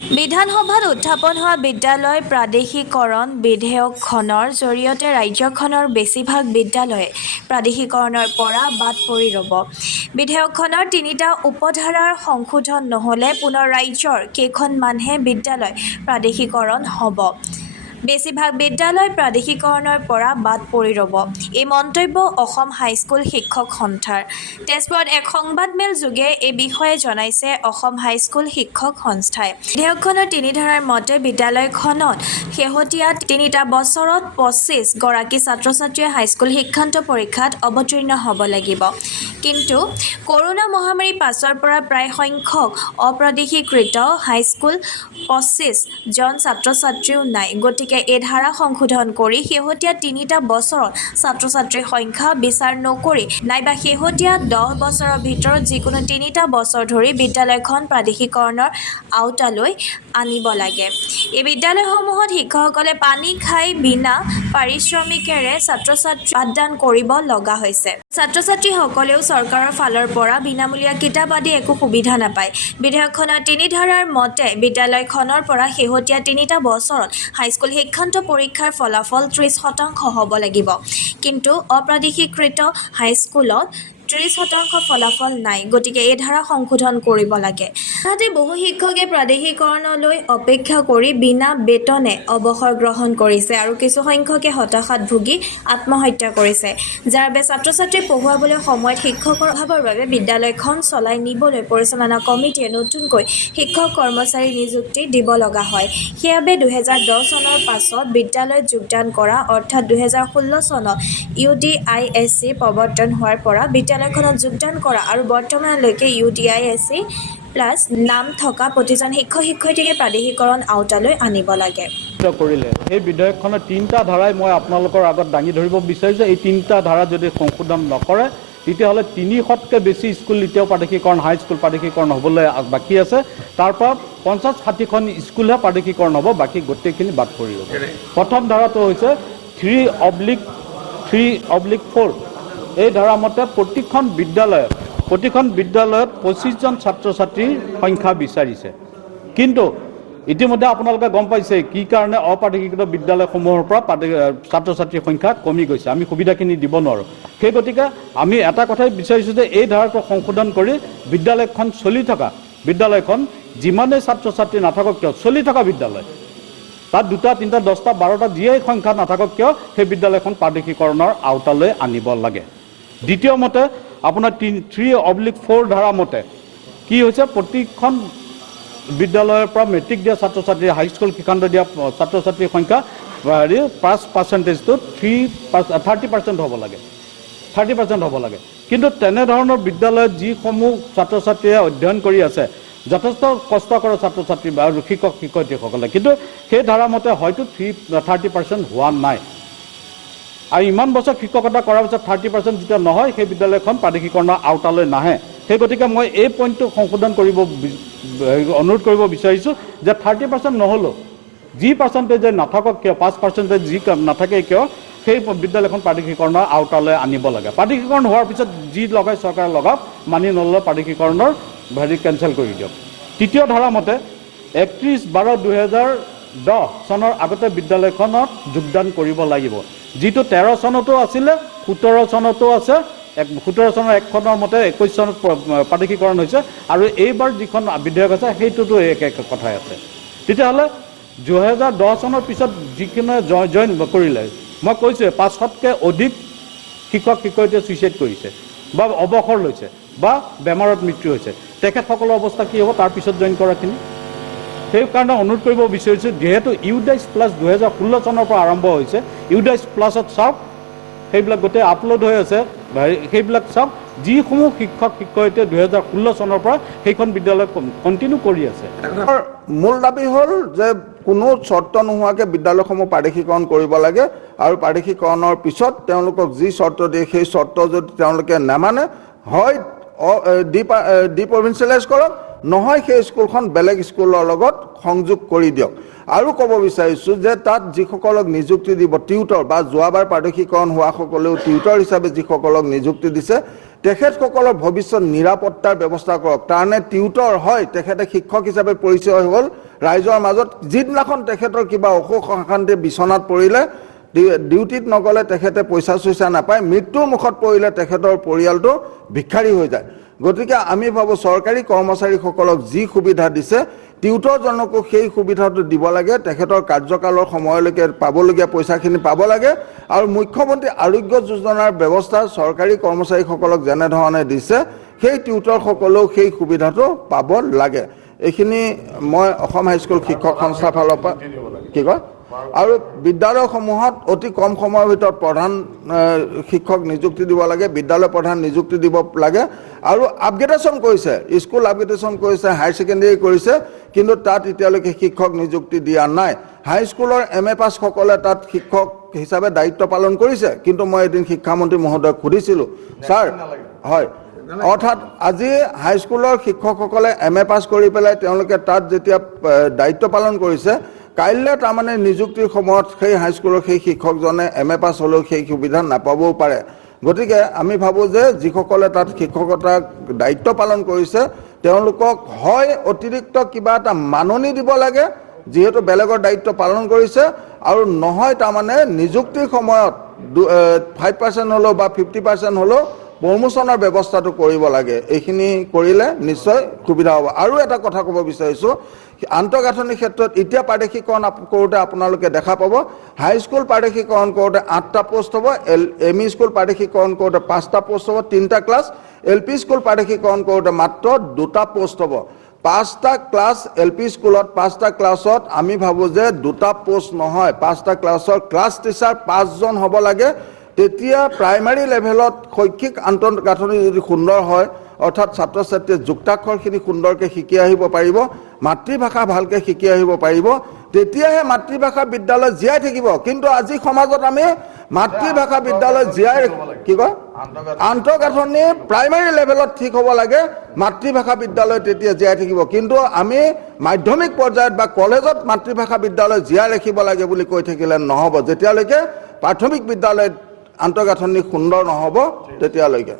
বিধানসভাত উত্থাপন হোৱা বিদ্যালয় প্ৰাদেশিকৰণ বিধেয়কখনৰ জৰিয়তে ৰাজ্যখনৰ বেছিভাগ বিদ্যালয়ে প্ৰাদেশিকৰণৰ পৰা বাদ পৰি ৰ'ব। বিধেয়কখনৰ ৩টা উপধাৰাৰ সংশোধন নহ'লে পুনৰ ৰাজ্যৰ কেইখনমানহে বিদ্যালয় প্ৰাদেশিকৰণ হ'ব। বেছিভাগ বিদ্যালয় প্ৰাদেশিকৰণৰ পৰা বাদ পৰি ৰ'ব। এই মন্তব্য অসম হাইস্কুল শিক্ষক সন্থাৰ। তেজপুৰত এক সংবাদমেল যোগে এই বিষয়ে জনাইছে অসম হাইস্কুল শিক্ষক সংস্থাই। বিধেয়কখনৰ ৩ ধাৰাৰ মতে বিদ্যালয়খনত শেহতীয়া ৩টা বছৰত ২৫ গৰাকী ছাত্ৰ-ছাত্ৰীয়ে হাইস্কুল শিক্ষান্ত পৰীক্ষাত অৱতীৰ্ণ হ'ব লাগিব। কিন্তু কৰোনা মহামাৰীৰ পাছৰ পৰা প্ৰায় সংখ্যক অপ্ৰাদেশীকৃত হাইস্কুল ২৫ জন ছাত্ৰ-ছাত্ৰীও নাই। গতিকে এই ধাৰা সংশোধন কৰি শেহতীয়া ৩টা বছৰত ছাত্ৰ-ছাত্ৰীৰ সংখ্যা বিচাৰ নকৰি নাইবা শেহতীয়া ১০ বছৰৰ ভিতৰত যিকোনো ৩টা বছৰ ধৰি বিদ্যালয়খন প্ৰাদেশিকৰণৰ আওতালৈ আনিব লাগে। এই বিদ্যালয়সমূহত শিক্ষকসকলে পানী খাই বিনা পাৰিশ্ৰমিকেৰে ছাত্ৰ-ছাত্ৰীক পাঠদান কৰিব লগা হৈছে। ছাত্ৰ-ছাত্ৰীসকলেও চৰকাৰৰ ফালৰ পৰা বিনামূলীয়া কিতাপ আদি একো সুবিধা নাপায়। বিধেয়কখনৰ ৩ ধাৰাৰ মতে বিদ্যালয়খনৰ পৰা শেহতীয়া ৩টা বছৰত হাইস্কুল শিক্ষান্ত পৰীক্ষাৰ ফলাফল ৩০% হ'ব লাগিব। কিন্তু অপ্ৰাদেশীকৃত হাইস্কুলত ৩০% ফলাফল নাই। গতিকে এই ধাৰা সংশোধন কৰিব লাগে। আনহাতে বহু শিক্ষকে প্ৰাদেশিকৰণলৈ অপেক্ষা কৰি বিনা বেতনে অৱসৰ গ্ৰহণ কৰিছে আৰু কিছু সংখ্যকে হতাশাত ভুগি আত্মহত্যা কৰিছে। যাৰ বাবে ছাত্ৰ-ছাত্ৰী পঢ়ুৱাবলৈ সময়ত শিক্ষকৰ অভাৱৰ বাবে বিদ্যালয়খন চলাই নিবলৈ পৰিচালনা কমিটিয়ে নতুনকৈ শিক্ষক কৰ্মচাৰী নিযুক্তি দিব লগা হয়। সেইবাবে ২০১০ চনৰ পাছত বিদ্যালয়ত যোগদান কৰা অৰ্থাৎ ২০১৬ চনত UDISC প্ৰৱৰ্তন হোৱাৰ পৰা বিদ্যালয়খনত যোগদান কৰা আৰু বৰ্তমানলৈকে UDISC প্লাছ নাম থকা প্ৰতিজন শিক্ষক-শিক্ষয়িত্ৰীকে প্ৰাদেশিকৰণ আওতালৈ আনিব লাগে। কৰিলে এই বিধেয়কখনৰ ৩টা ধাৰাই মই আপোনালোকৰ আগত দাঙি ধৰিব বিচাৰিছোঁ। এই 3টা ধাৰা যদি সংশোধন নকৰে তেতিয়াহ'লে ৩০০তকৈ বেছি স্কুল এতিয়াও প্ৰাদেশিকৰণ হাইস্কুল প্ৰাদেশিকৰণ হ'বলৈ বাকী আছে। তাৰ পৰা ৫০-৬০খন স্কুলহে প্ৰাদেশিকৰণ হ'ব, বাকী গোটেইখিনি বাদ পৰি ৰ'ব। প্ৰথম ধাৰাটো হৈছে 3/3/4। এই ধাৰা মতে প্ৰতিখন বিদ্যালয়ত ২৫ জন ছাত্ৰ-ছাত্ৰীৰ সংখ্যা বিচাৰিছে। কিন্তু ইতিমধ্যে আপোনালোকে গম পাইছে কি কাৰণে অপ্ৰাদেশিকৃত বিদ্যালয়সমূহৰ পৰা ছাত্ৰ-ছাত্ৰীৰ সংখ্যা কমি গৈছে। আমি সুবিধাখিনি দিব নোৱাৰোঁ। সেই গতিকে আমি এটা কথাই বিচাৰিছোঁ যে এই ধাৰাটো সংশোধন কৰি বিদ্যালয়খন চলি থকা বিদ্যালয়খন যিমানেই ছাত্ৰ-ছাত্ৰী নাথাকক কিয় চলি থকা বিদ্যালয় তাত 2টা 3টা 10টা 12টা যিয়েই সংখ্যা নাথাকক কিয় সেই বিদ্যালয়খন প্ৰাদেশিকৰণৰ আওতালৈ আনিব লাগে। দ্বিতীয় মতে আপোনাৰ 3/4 ধাৰা মতে কি হৈছে প্ৰতিখন বিদ্যালয়ৰ পৰা মেট্ৰিক দিয়া ছাত্ৰ-ছাত্ৰী হাইস্কুল শিক্ষান্ত দিয়া ছাত্ৰ-ছাত্ৰীৰ সংখ্যা 5%টো 30% হ'ব লাগে 30% হ'ব লাগে। কিন্তু তেনেধৰণৰ বিদ্যালয়ত যিসমূহ ছাত্ৰ-ছাত্ৰীয়ে অধ্যয়ন কৰি আছে যথেষ্ট কষ্ট কৰে ছাত্ৰ-ছাত্ৰী বা শিক্ষক-শিক্ষয়িত্ৰীসকলে, কিন্তু সেই ধাৰা মতে হয়তো 30% হোৱা নাই। আৰু ইমান বছৰ শিক্ষকতা কৰাৰ পিছত 30% যেতিয়া নহয় সেই বিদ্যালয়খন প্ৰাদেশিকৰণৰ আওতালৈ নাহে। সেই গতিকে মই এই পইণ্টটো সংশোধন কৰিব অনুৰোধ কৰিব বিচাৰিছোঁ যে 30% নহ'লেও যি পাৰ্চেণ্টেজে নাথাকক কিয় 5% যি নাথাকে কিয় সেই বিদ্যালয়খন প্ৰাদেশিকৰণৰ আওতালৈ আনিব লাগে। প্ৰাদেশিকৰণ হোৱাৰ পিছত যি লগাই চৰকাৰে লগাওক, মানি নল'লে প্ৰাদেশিকৰণৰ কেঞ্চেল কৰি দিয়ক। তৃতীয় ধাৰা মতে 31/12/2010 চনৰ আগতে বিদ্যালয়খনত যোগদান কৰিব লাগিব, যিটো 13 চনতো আছিলে 17 চনতো আছে। 17 চনৰ একখনৰ মতে 21 চনত প্ৰাদেশিকৰণ হৈছে আৰু এইবাৰ যিখন বিধেয়ক আছে সেইটোতো একে কথাই আছে। তেতিয়াহ'লে 2010 চনৰ পিছত যিখিনি জইন কৰিলে মই কৈছোঁ 500তকৈ অধিক শিক্ষক-শিক্ষয়িত্ৰীয়ে ছুইচাইড কৰিছে বা অৱসৰ লৈছে বা বেমাৰত মৃত্যু হৈছে। তেখেতসকলৰ অৱস্থা কি হ'ব তাৰ পিছত জইন কৰাখিনি? সেইকাৰণে অনুৰোধ কৰিব বিচাৰিছোঁ যিহেতু UDISC প্লাছ 2016 চনৰ পৰা আৰম্ভ হৈছে, UDISC প্লাছত চাওক সেইবিলাক গোটেই আপলোড হৈ আছে, সেইবিলাক চাওক যিসমূহ শিক্ষক-শিক্ষয়িত্ৰীয়ে 2016 চনৰ পৰা সেইখন বিদ্যালয় কণ্টিনিউ কৰি আছে। মূল দাবী হ'ল যে কোনো চৰ্ত নোহোৱাকৈ বিদ্যালয়সমূহ প্ৰাদেশিকৰণ কৰিব লাগে আৰু প্ৰাদেশিকৰণৰ পিছত তেওঁলোকক যি চৰ্ত দিয়ে সেই চৰ্ত যদি তেওঁলোকে নামানে হয় ডিপ্ৰভিঞ্চিয়েলাইজ কৰক, নহয় সেই স্কুলখন বেলেগ স্কুলৰ লগত সংযোগ কৰি দিয়ক। আৰু ক'ব বিচাৰিছোঁ যে তাত যিসকলক নিযুক্তি দিব টিউটৰ বা যোৱাবাৰ প্ৰাদেশিকৰণ হোৱাসকলেও টিউটৰ হিচাপে যিসকলক নিযুক্তি দিছে তেখেতসকলৰ ভৱিষ্যত নিৰাপত্তাৰ ব্যৱস্থা কৰক। তাৰমানে টিউটৰ হয় তেখেতে শিক্ষক হিচাপে পৰিচয় হ'ল ৰাইজৰ মাজত যিদিনাখন তেখেতৰ কিবা অসুখ অশান্তি বিচনাত পৰিলে ডিউটিত নগ'লে তেখেতে পইচা চইচা নাপায় মৃত্যুৰ মুখত পৰিলে তেখেতৰ পৰিয়ালটো ভিক্ষাৰী হৈ যায় গতিকে আমি ভাবোঁ চৰকাৰী কৰ্মচাৰীসকলক যি সুবিধা দিছে টিউটৰজনকো সেই সুবিধাটো দিব লাগে তেখেতৰ কাৰ্যকালৰ সময়লৈকে পাবলগীয়া পইচাখিনি পাব লাগে আৰু মুখ্যমন্ত্ৰী আৰোগ্য যোজনাৰ ব্যৱস্থা চৰকাৰী কৰ্মচাৰীসকলক যেনেধৰণে দিছে সেই টিউটৰসকলেও সেই সুবিধাটো পাব লাগে এইখিনি মই অসম হাইস্কুল শিক্ষক সংস্থাৰ ফালৰ পৰা কি কয় আৰু বিদ্যালয়সমূহত অতি কম সময়ৰ ভিতৰত প্ৰধান শিক্ষক নিযুক্তি দিব লাগে বিদ্যালয় প্ৰধান নিযুক্তি দিব লাগে আৰু আপগ্ৰেডেশ্যন কৰিছে স্কুল আপগ্ৰেডেশ্যন কৰিছে হায়াৰ ছেকেণ্ডেৰী কৰিছে কিন্তু তাত এতিয়ালৈকে শিক্ষক নিযুক্তি দিয়া নাই হাইস্কুলৰ MA পাছসকলে তাত শিক্ষক হিচাপে দায়িত্ব পালন কৰিছে কিন্তু মই এদিন শিক্ষামন্ত্ৰী মহোদয়ক সুধিছিলোঁ ছাৰ হয় অৰ্থাৎ আজি হাইস্কুলৰ শিক্ষকসকলে MA পাছ কৰি পেলাই তেওঁলোকে তাত যেতিয়া দায়িত্ব পালন কৰিছে কাইলৈ তাৰমানে নিযুক্তিৰ সময়ত সেই হাইস্কুলৰ সেই শিক্ষকজনে MA পাছ হ'লেও সেই সুবিধা নাপাবও পাৰে গতিকে আমি ভাবোঁ যে যিসকলে তাত শিক্ষকতাৰ দায়িত্ব পালন কৰিছে তেওঁলোকক হয় অতিৰিক্ত কিবা এটা মাননি দিব লাগে যিহেতু বেলেগৰ দায়িত্ব পালন কৰিছে আৰু নহয় তাৰমানে নিযুক্তিৰ সময়ত 5% হ'লেও বা 50% হ'লেও প্ৰমোচনৰ ব্যৱস্থাটো কৰিব লাগে এইখিনি কৰিলে নিশ্চয় সুবিধা হ'ব আৰু এটা কথা ক'ব বিচাৰিছোঁ আন্তঃগাঁথনিৰ ক্ষেত্ৰত এতিয়া প্ৰাদেশিকৰণ কৰোঁতে আপোনালোকে দেখা পাব হাইস্কুল প্ৰাদেশিকৰণ কৰোঁতে 8টা পোষ্ট হ'ব ME স্কুল প্ৰাদেশিকৰণ কৰোঁতে 5টা পোষ্ট হ'ব 3টা ক্লাছ LP স্কুল প্ৰাদেশিকৰণ কৰোঁতে মাত্ৰ 2টা পোষ্ট হ'ব 5টা ক্লাছ LP স্কুলত 5টা ক্লাছত আমি ভাবোঁ যে 2টা পোষ্ট নহয় 5টা ক্লাছৰ ক্লাছ টিচাৰ 5জন হ'ব লাগে তেতিয়া প্ৰাইমাৰী লেভেলত শৈক্ষিক আন্তঃগাঁথনি যদি সুন্দৰ হয় অৰ্থাৎ ছাত্ৰ ছাত্ৰীয়ে যুক্তাক্ষৰখিনি সুন্দৰকৈ শিকি আহিব পাৰিব মাতৃভাষা ভালকৈ শিকি আহিব পাৰিব তেতিয়াহে মাতৃভাষা বিদ্যালয় জীয়াই থাকিব কিন্তু আজি সমাজত আমি মাতৃভাষা বিদ্যালয় জীয়াই কি কয় আন্তঃগাঁথনি প্ৰাইমাৰী লেভেলত ঠিক হ'ব লাগে মাতৃভাষা বিদ্যালয় তেতিয়া জীয়াই থাকিব কিন্তু আমি মাধ্যমিক পৰ্যায়ত বা কলেজত মাতৃভাষা বিদ্যালয় জীয়াই ৰাখিব লাগে বুলি কৈ থাকিলে নহ'ব যেতিয়ালৈকে প্ৰাথমিক বিদ্যালয়ত আন্তঃগাঁথনি সুন্দৰ নহ'ব তেতিয়ালৈকে